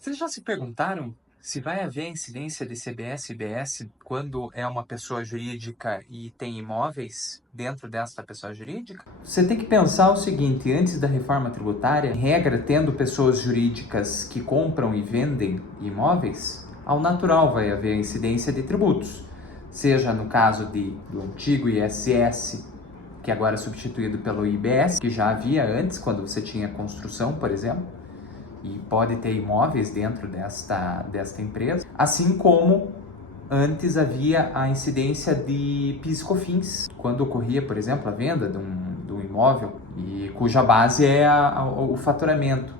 Vocês já se perguntaram se vai haver incidência de CBS e IBS quando é uma pessoa jurídica e tem imóveis dentro desta pessoa jurídica? Você tem que pensar o seguinte: antes da reforma tributária, em regra, tendo pessoas jurídicas que compram e vendem imóveis, ao natural vai haver incidência de tributos, seja no caso do antigo ISS, que agora é substituído pelo IBS, que já havia antes, quando você tinha construção, por exemplo, e pode ter imóveis dentro desta empresa, assim como antes havia a incidência de PIS e COFINS, quando ocorria, por exemplo, a venda de um imóvel, e cuja base é o faturamento.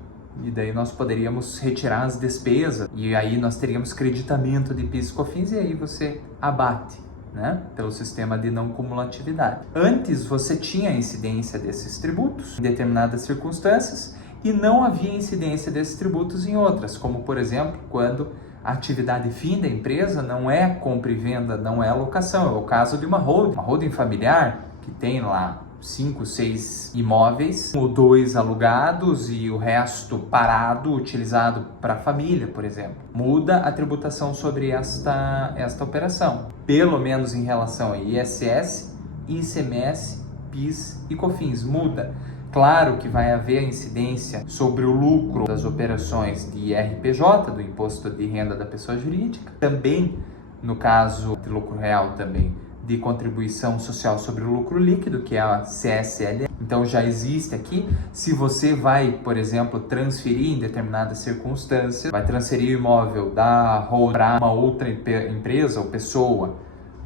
E daí nós poderíamos retirar as despesas, e aí nós teríamos creditamento de PIS e COFINS, e aí você abate, né, pelo sistema de não cumulatividade. Antes você tinha a incidência desses tributos em determinadas circunstâncias, e não havia incidência desses tributos em outras, como por exemplo, quando a atividade fim da empresa não é compra e venda, não é alocação, é o caso de uma holding familiar que tem lá 5, 6 imóveis, ou 2 alugados e o resto parado, utilizado para a família, por exemplo. Muda a tributação sobre esta operação, pelo menos em relação a ISS, ICMS, PIS e COFINS, muda. Claro que vai haver incidência sobre o lucro das operações de IRPJ, do Imposto de Renda da Pessoa Jurídica, também no caso de lucro real também, de contribuição social sobre o lucro líquido, que é a CSLL. Então já existe aqui. Se você vai, por exemplo, transferir em determinadas circunstâncias, vai transferir o imóvel da holding para uma outra empresa ou pessoa,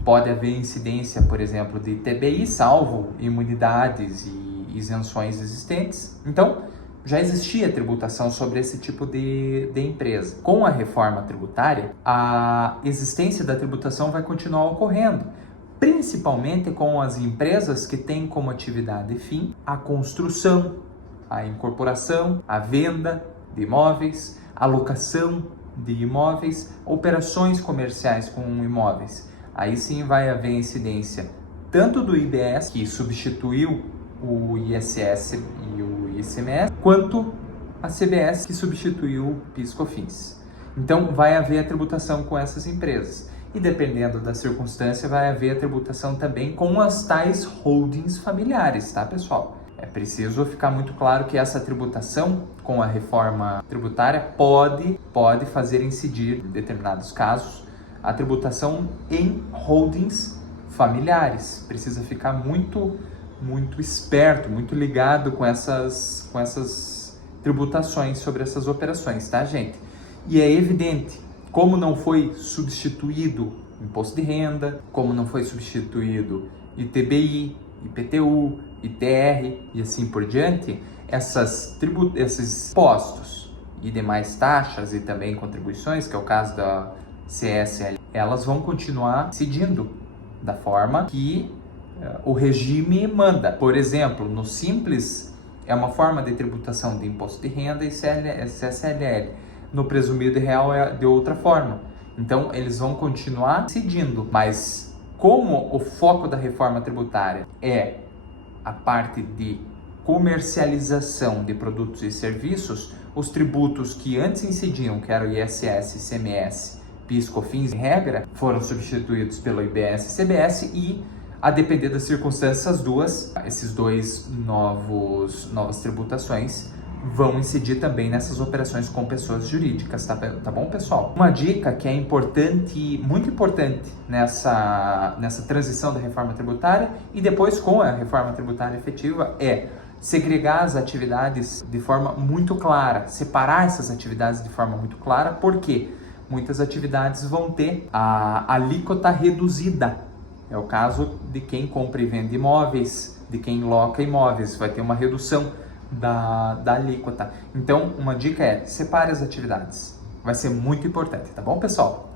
pode haver incidência, por exemplo, de TBI, salvo imunidades e isenções existentes. Então, já existia tributação sobre esse tipo de empresa. Com a reforma tributária, a existência da tributação vai continuar ocorrendo, principalmente com as empresas que têm como atividade fim a construção, a incorporação, a venda de imóveis, a locação de imóveis, operações comerciais com imóveis. Aí sim vai haver incidência tanto do IBS, que substituiu o ISS e o ICMS, quanto a CBS, que substituiu o PIS e COFINS. Então vai haver a tributação com essas empresas. E dependendo da circunstância, vai haver a tributação também com as tais holdings familiares, tá, pessoal? É preciso ficar muito claro que essa tributação com a reforma tributária pode fazer incidir, em determinados casos, a tributação em holdings familiares. Precisa ficar muito esperto, muito ligado com essas tributações sobre essas operações, tá, gente? E é evidente, como não foi substituído imposto de renda, como não foi substituído ITBI, IPTU, ITR e assim por diante, esses impostos e demais taxas e também contribuições, que é o caso da CSL, elas vão continuar incidindo da forma que o regime manda. Por exemplo, no Simples é uma forma de tributação de imposto de renda e CSLL. No presumido e real é de outra forma. Então, eles vão continuar incidindo. Mas como o foco da reforma tributária é a parte de comercialização de produtos e serviços, os tributos que antes incidiam, que eram ISS, ICMS, PIS, COFINS, em regra, foram substituídos pelo IBS e CBS e, a depender das circunstâncias, esses dois novas tributações vão incidir também nessas operações com pessoas jurídicas, tá bom, pessoal? Uma dica que é importante, muito importante nessa transição da reforma tributária e depois com a reforma tributária efetiva é segregar as atividades de forma muito clara, separar essas atividades de forma muito clara, porque muitas atividades vão ter a alíquota reduzida. É o caso de quem compra e vende imóveis, de quem loca imóveis, vai ter uma redução da alíquota. Então, uma dica é: separe as atividades. Vai ser muito importante, tá bom, pessoal?